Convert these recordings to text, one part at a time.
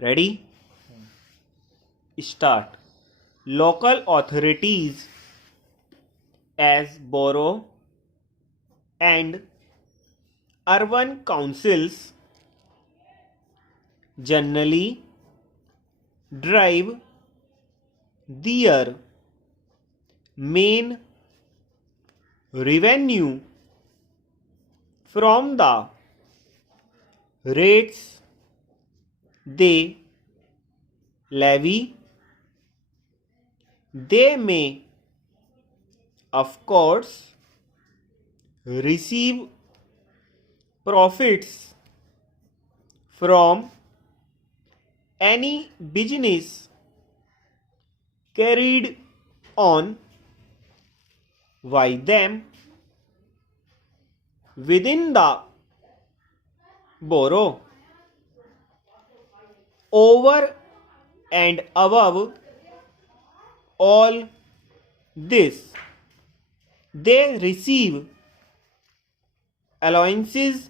Ready? Start. Local authorities as borough and urban councils generally derive their main revenue from the rates they levy. They may, of course, receive profits from any business carried on by them within the borough. Over and above all this, they receive allowances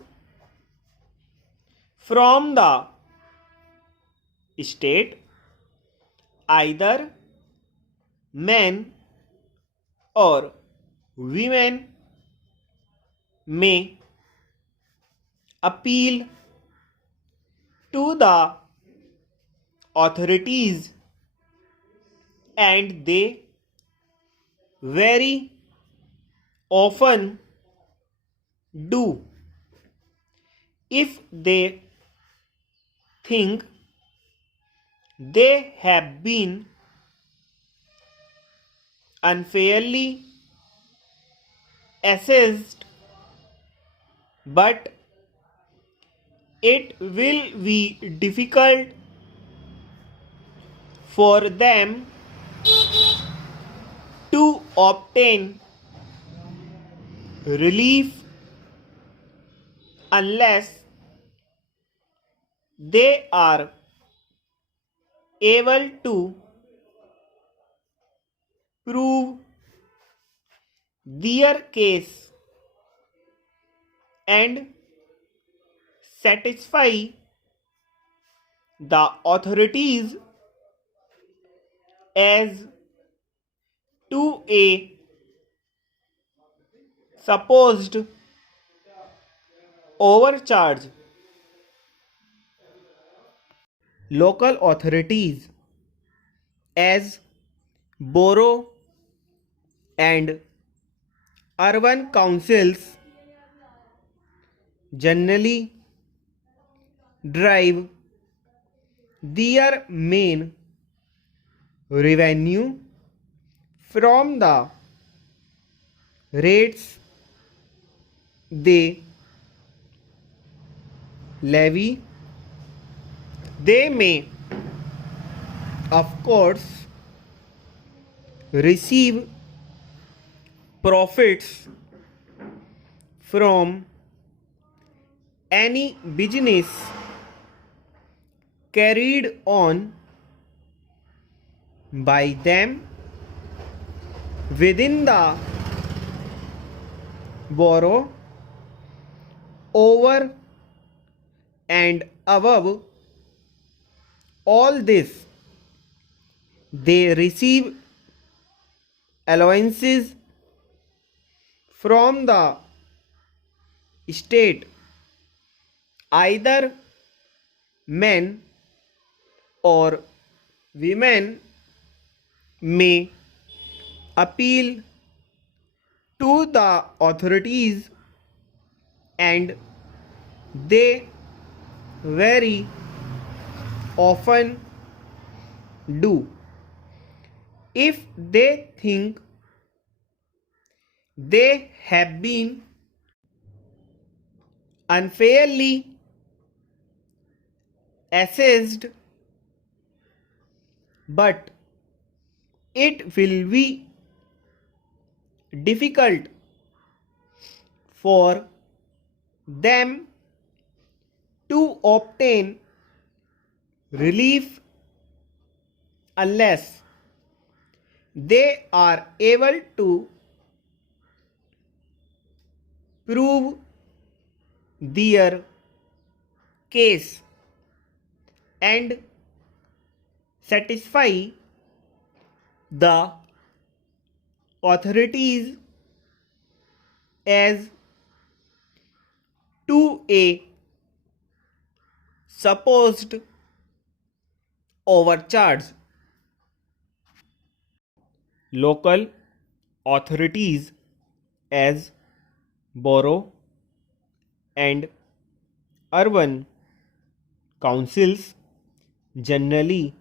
from the state. Either men or women may appeal to the authorities, and they very often do. If they think they have been unfairly assessed, but it will be difficult for them to obtain relief unless they are able to prove their case and satisfy the authorities as to a supposed overcharge. Local authorities as borough and urban councils generally derive their main revenue from the rates they levy. They may, of course, receive profits from any business carried on by them within the borough. Over and above all this, they receive allowances from the state. Either men or women may appeal to the authorities, and they very often do. If they think they have been unfairly assessed, but it will be difficult for them to obtain relief unless they are able to prove their case and satisfy the authorities as to a supposed overcharge. Local authorities as borough and urban councils generally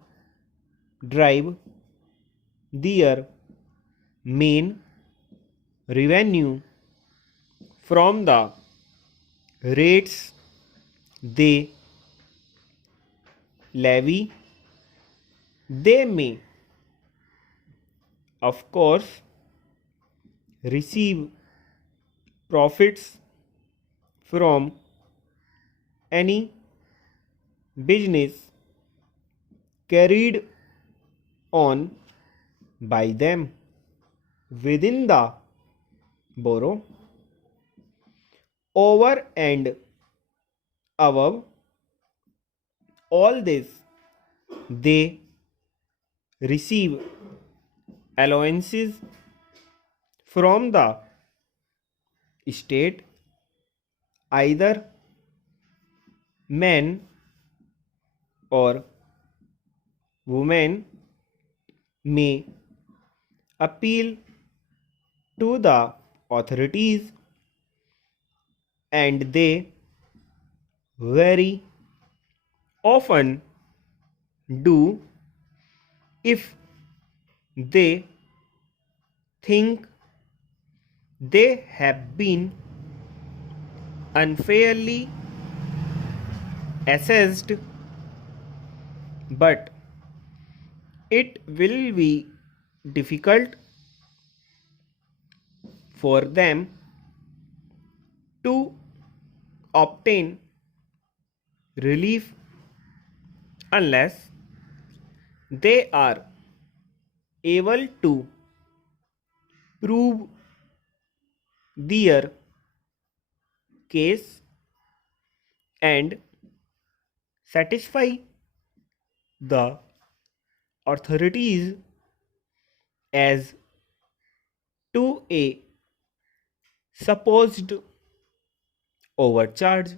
derive their main revenue from the rates they levy. They may, of course, receive profits from any business carried on by them within the borough. Over and above all this, they receive allowances from the state. Either men or women may appeal to the authorities, and they very often do if they think they have been unfairly assessed. But it will be difficult for them to obtain relief unless they are able to prove their case and satisfy the authorities as to a supposed overcharge.